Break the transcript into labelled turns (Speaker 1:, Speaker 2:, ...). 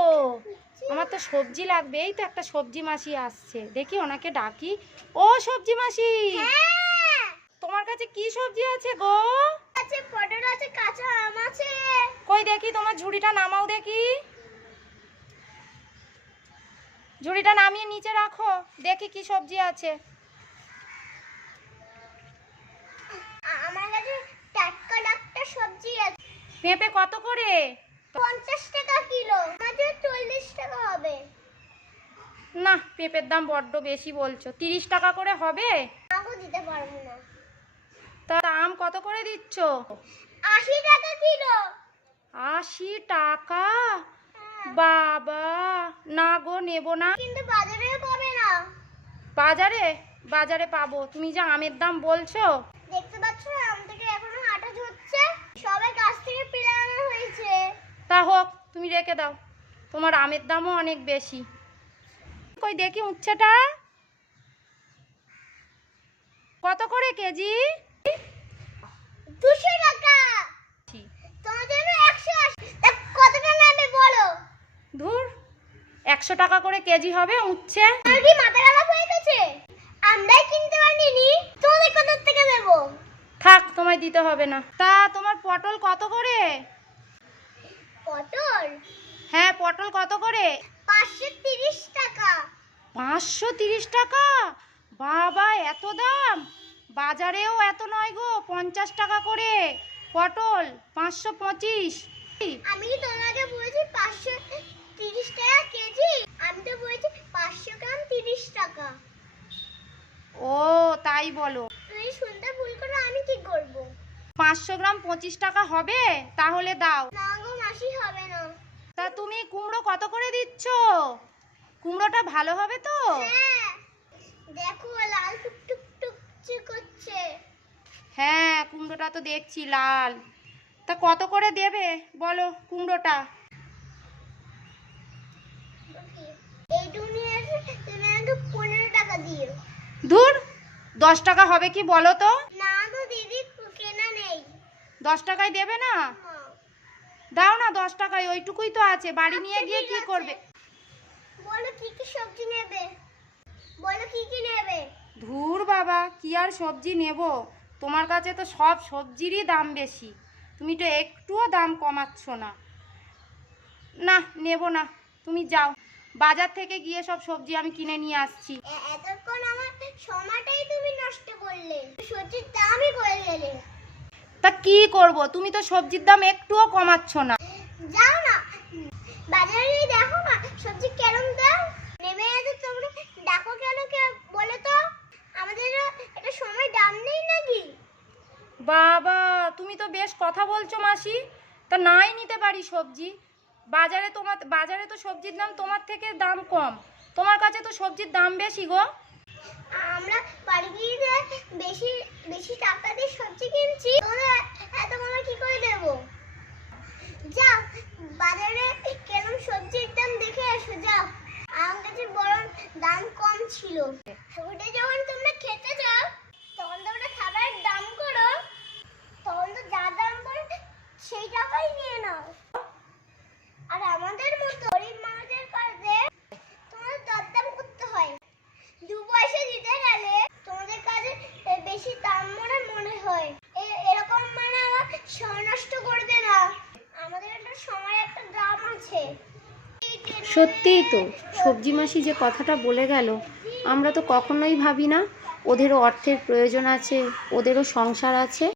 Speaker 1: তো আমার তো সবজি লাগবে এই তো একটা সবজি মাসি আসছে। দেখি ওনাকে ডাকি। ও সবজি মাসি!
Speaker 2: হ্যাঁ!
Speaker 1: তোমার কাছে কি সবজি আছে গো?
Speaker 2: আছে পটল আছে কাঁচা আম আছে।
Speaker 1: কই দেখি তোমার ঝুড়িটা নামাও দেখি। ঝুড়িটা নামিয়ে নিচে রাখো দেখি কি সবজি আছে।
Speaker 2: আমার কাছে টাটকা টাটকা সবজি আছে।
Speaker 1: পেঁপে কত করে?
Speaker 2: পঞ্চাশ টাকা কিলো। আমাদের চল্লিশ টাকা হবে।
Speaker 1: না পেঁপের দাম বড্ড বেশি বলছো। তিরিশ টাকা করে হবে?
Speaker 2: দিতে পারব না।
Speaker 1: তা আম কত করে দিচ্ছ?
Speaker 2: আশি টাকা কিলো।
Speaker 1: আশি টাকা?
Speaker 2: হ্যাঁ।
Speaker 1: বাবা না গো নেব না।
Speaker 2: কিন্তু বাজারেও পাবে না।
Speaker 1: বাজারে? বাজারে পাবো। তুমি যা আমের দাম বলছো?
Speaker 2: দেখতে পাচ্ছ আম থেকে এখনও আটা ঝরছে। সবাই গাছ থেকে আনা হয়েছে।
Speaker 1: তুমি রেখে দাও। তোমার আমের দামও অনেক বেশি। কই দেখি উচ্ছেটা। কত করে কেজি?
Speaker 2: দুশো টাকা। তোমার জন্য একশো নেবে বলো?
Speaker 1: ধুর একশো টাকা করে কেজি হবে উচ্ছে।
Speaker 2: মাথা খারাপ হয়ে গেছে। আমরাই কিনতে পারিনি তোমাদের কোথা থেকে দেবো
Speaker 1: থাক তোমায় দিতে হবে না। তা তোমার পটল কত করে?
Speaker 2: পটল?
Speaker 1: হ্যাঁ পটল কত করে?
Speaker 2: পাঁচশো তিরিশ টাকা।
Speaker 1: পাঁচশো তিরিশ টাকা? বাবা এত দাম? বাজারেও এত নয় গো পঞ্চাশ টাকা করে। পটল পাঁচশো পঁচিশ।
Speaker 2: আমি কি তোমাকে বলেছি পাঁচশো তিরিশ টাকা কেজি? আমি তো বলেছি পাঁচশো গ্রাম তিরিশ টাকা।
Speaker 1: ও তাই বলো।
Speaker 2: তুমি শুনতে ভুল করো আমি কি করব?
Speaker 1: পাঁচশো গ্রাম পঁচিশ টাকা হবে? তাহলে দাও।
Speaker 2: না মাসি হবে না।
Speaker 1: তা তুমি কুমড়ো কত করে দিচ্ছ? কুমড়োটা ভালো হবে তো?
Speaker 2: হ্যাঁ। দেখো লাল টুক টুক টুকছে করছে।
Speaker 1: হ্যাঁ কুমড়োটা তো দেখছি লাল। তা কত করে দেবে? বলো কুমড়োটা। ধুর দশ টাকা হবে কি বলো তো?
Speaker 2: না তো দিদি কেনা নেই।
Speaker 1: দশ টাকায় দেবে না। দাও না দশ টাকায় ওইটুকুই তো আছে। বাড়ি নিয়ে গিয়ে কি করবে?
Speaker 2: বলো কি কি সবজি নেবে? বলো কি কি নেবে?
Speaker 1: ধুর বাবা কি আর সবজি নেব? তোমার কাছে তো সব সবজিরই দাম বেশি। তুমি তো একটুও দাম কমাচ্ছ না। না নেব না তুমি যাও। বাজার থেকে গিয়ে সব সবজি আমি কিনে নিয়ে আসছি।
Speaker 2: এতক্ষণ আমার সময়টাই তুমি নষ্ট করলে। সবজির দামই করে গেলে
Speaker 1: তা কি করব? তুমি তো সবজির দাম একটুও কমাচ্ছ না।
Speaker 2: যাও না। বাজারে দেখো না সবজি কেরম দাম? নেমে আছে তোমরা। দেখো কেন কে বলে তো। আমাদের একটা সময় দাম নেই নাকি?
Speaker 1: বাবা তুমি তো বেশ কথা বলছো মাসি। তা নাই নিতে পারি সবজি। বাজারে তোমার বাজারে তো সবজির দাম তোমার থেকে দাম কম। তোমার কাছে তো সবজির দাম বেশি গো।
Speaker 2: আমরা গিয়ে বেশি বেশি টাকা দিয়ে সবজি কিনছি তোমরা এত আমরা কি করে দেব? যা, বাজারে কেরম সবজির দাম দেখে এসো যাও আমার কাছে বরং দাম কম ছিল। ওটা যখন তোমরা খেতে যাও তখন তোমরা খাবারের দাম করো তখন তো যা দাম পড়ে সেই টাকাই নিয়ে নাও আর আমাদের মতো গরিব মানুষের কাছে তোমাদের দরদাম করতে হয় দু পয়সা দিতে গেলে তোমাদের কাছে এ দাম মনে হয়। এরকম মানে আমার নষ্ট করবে না। আমাদের একটা সময়, একটা দাম আছে।
Speaker 1: সত্যিই তো, সবজি মাসি যে কথাটা বলে গেল, আমরা তো কখনোই ভাবি না, ওদেরও অর্থের প্রয়োজন আছে, ওদেরও সংসার আছে।